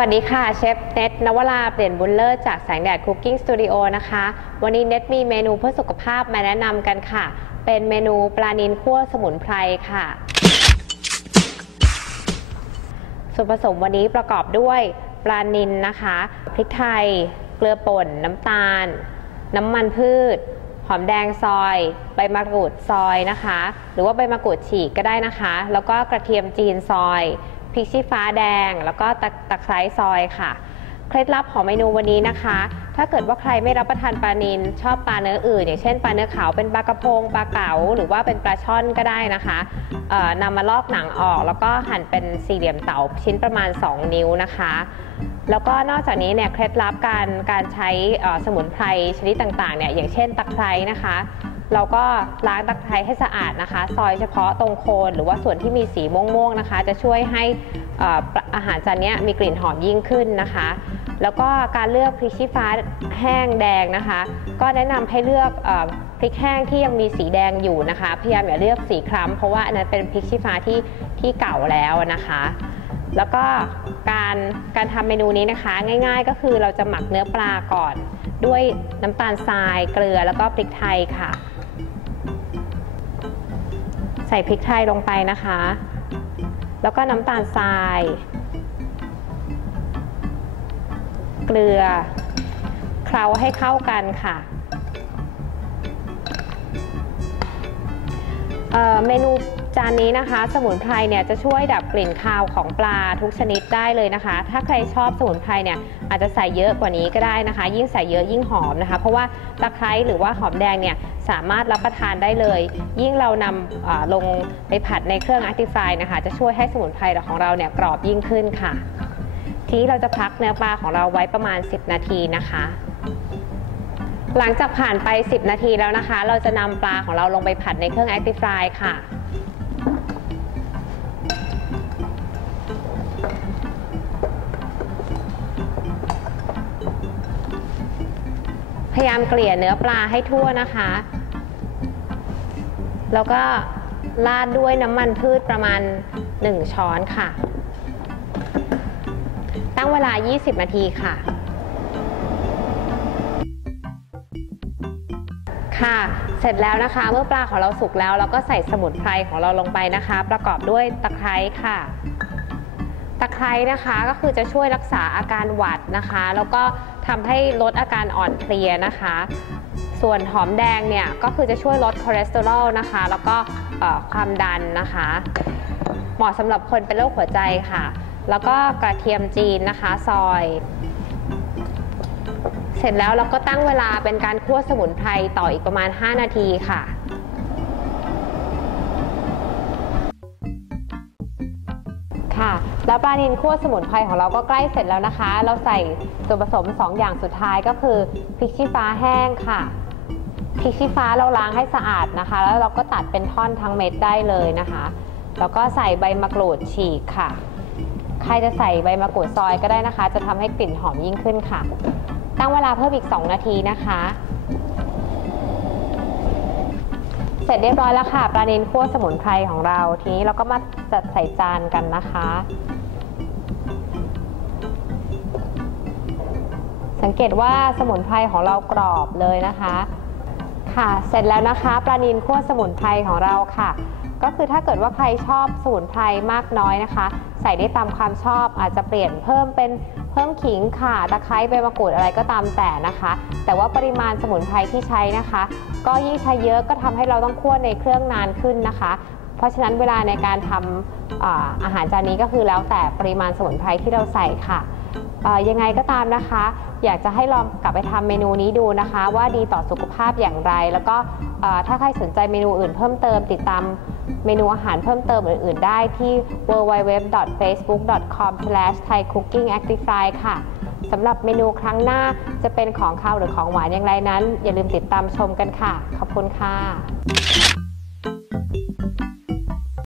วัสดีค่ะเชฟเน็ตนวราเปลี่ยนบุญเลิศจากแสงแดดคุกกิ้งสตูดิโอนะคะ วันนี้เน็ตมีเมนูเพื่อสุขภาพมาแนะนำกันค่ะ เป็นเมนูปลานิลคั่วสมุนไพรค่ะ ส่วนผสมวันนี้ประกอบด้วยปลานิลนะคะ พริกไทย เกลือป่น น้ำตาล น้ำมันพืช หอมแดงซอย ใบมะกรูดซอยนะคะ หรือว่าใบมะกรูดฉีกก็ได้นะคะ แล้วก็กระเทียมจีนซอย พริกชี้ฟ้าแดง แล้วก็ตะตะไคร้ซอยค่ะ เคล็ดลับของเมนูวันนี้นะคะ ถ้าเกิดว่าใครไม่รับประทานปลานิลชอบปลาเนื้ออื่น อย่างเช่นปลาเนื้อขาวเป็นปลากระพงปลาเก๋าหรือว่าเป็นปลาช่อนก็ได้นะคะเอ่อนำมาลอกหนังออก แล้วก็หั่นเป็นสี่เหลี่ยมเต๋าชิ้นประมาณ 2 นิ้วนะคะแล้วก็นอกจากนี้เนี่ยเคล็ดลับการการใช้สมุนไพรชนิดต่างๆเนี่ยอย่างเช่นตะไคร้นะคะ เราก็ล้างตะไคร้ให้สะอาดนะคะ ซอยเฉพาะตรงโคนหรือว่าส่วนที่มีสีม่วงๆนะคะ จะช่วยให้ออาหารจานนี้มีกลิ่นหอมยิ่งขึ้นนะคะ แล้วก็การเลือกพริกชี้ฟ้าแห้งแดงนะคะ ก็แนะนำให้เลือกอพริกแห้งที่ยังมีสีแดงอยู่นะคะ พยายามอย่าเลือกสีคล้ำเพราะว่าอันนั้นเป็นพริกชี้ฟ้าที่ที่เก่าแล้วนะคะแล้วก็การการทำเมนูนี้นะคะ ง่าย ๆ ก็คือเราจะหมักเนื้อปลาก่อน ด้วยน้ำตาลทรายเกลือแล้วก็พริกไทยค่ะ ใส่พริกไทยลงไปนะคะ แล้วก็น้ำตาลทราย เกลือ เคล้าให้เข้ากันค่ะเอ่อเมนู จานนี้นะคะ สมุนไพรเนี่ยจะช่วยดับกลิ่นคาวของปลาทุกชนิดได้เลยนะคะ ถ้าใครชอบสมุนไพรเนี่ยอาจจะใส่เยอะกว่านี้ก็ได้นะคะ ยิ่งใส่เยอะยิ่งหอมนะคะ เพราะว่าตะไคร้หรือว่าหอมแดงเนี่ยสามารถรับประทานได้เลย ยิ่งเรานำลงไปผัดในเครื่องอัติฟายนะคะ จะช่วยให้สมุนไพรของเราเนี่ยกรอบยิ่งขึ้นค่ะ ทีนี้เราจะพักเนื้อปลาของเราไว้ประมาณ 10 นาทีนะคะหลังจากผ่านไป 10 นาทีแล้วนะคะ เราจะนำปลาของเราลงไปผัดในเครื่อง a c t i v Fry ค่ะ พยายามเกลี่ยเนื้อปลาให้ทั่วนะคะ แล้วก็ราดด้วยน้ำมันพืชประมาณ 1 ช้อนค่ะ ตั้งเวลา 20 นาทีค่ะ ค่ะ เสร็จแล้วนะคะ เมื่อปลาของเราสุกแล้ว เราก็ใส่สมุนไพรของเราลงไปนะคะ ประกอบด้วยตะไคร้ค่ะ ตะไคร้นะคะก็คือจะช่วยรักษาอาการหวัดนะคะ แล้วก็ทำให้ลดอาการอ่อนเพลียนะคะ ส่วนหอมแดงเนี่ยก็คือจะช่วยลดคอเลสเตอรอลนะคะ แล้วก็ความดันนะคะ เหมาะสำหรับคนเป็นโรคหัวใจค่ะ แล้วก็กระเทียมจีนนะคะซอย เสร็จแล้วเราก็ตั้งเวลาเป็นการคั่วสมุนไพรต่ออีกประมาณ 5 นาทีค่ะ ค่ะ แล้วปลานิลคั่วสมุนไพรของเราก็ใกล้เสร็จแล้วนะคะ เราใส่ส่วนผสม 2 อย่างสุดท้ายก็คือพริกชี้ฟ้าแห้งค่ะพริกชี้ฟ้าเราล้างให้สะอาดนะคะ แล้วเราก็ตัดเป็นท่อนทั้งเม็ดได้เลยนะคะ แล้วก็ใส่ใบมะกรูดฉีกค่ะ ใครจะใส่ใบมะกรูดซอยก็ได้นะคะ จะทำให้กลิ่นหอมยิ่งขึ้นค่ะ ตั้งเวลาเพิ่มอีก 2 นาทีนะคะ เสร็จเรียบร้อยแล้วค่ะปลาเนนคั่วสมุนไพรของเรา ทีนี้เราก็มาจัดใส่จานกันนะคะ สังเกตว่าสมุนไพรของเรากรอบเลยนะคะ ค่ะ เสร็จแล้วนะคะปลานิลคั่วสมุนไพรของเราค่ะ ก็คือถ้าเกิดว่าใครชอบสมุนไพรมากน้อยนะคะ ใส่ได้ตามความชอบอาจจะเปลี่ยนเพิ่มเป็นเพิ่มขิงข่าตะไคร้ใบมะกรูดอะไรก็ตามแต่นะคะ แต่ว่าปริมาณสมุนไพรที่ใช้นะคะ ก็ยิ่งใช้เยอะก็ทำให้เราต้องคั่วในเครื่องนานขึ้นนะคะ เพราะฉะนั้นเวลาในการทำอาอาหารจานนี้ก็คือแล้วแต่ปริมาณสมุนไพรที่เราใส่ค่ะยังไงก็ตามนะคะ อยากจะให้ลองกลับไปทำเมนูนี้ดูนะคะ ว่าดีต่อสุขภาพอย่างไร แล้วก็ถ้าใครสนใจเมนูอื่นเพิ่มเติม ติดตามเมนูอาหารเพิ่มเติมอื่น ๆ ได้ที่ www.facebook.com/thaicookingactify ค่ะสำหรับเมนูครั้งหน้าจะเป็นของคาวหรือของหวานอย่างไรนั้น อย่าลืมติดตามชมกันค่ะ ขอบคุณค่ะ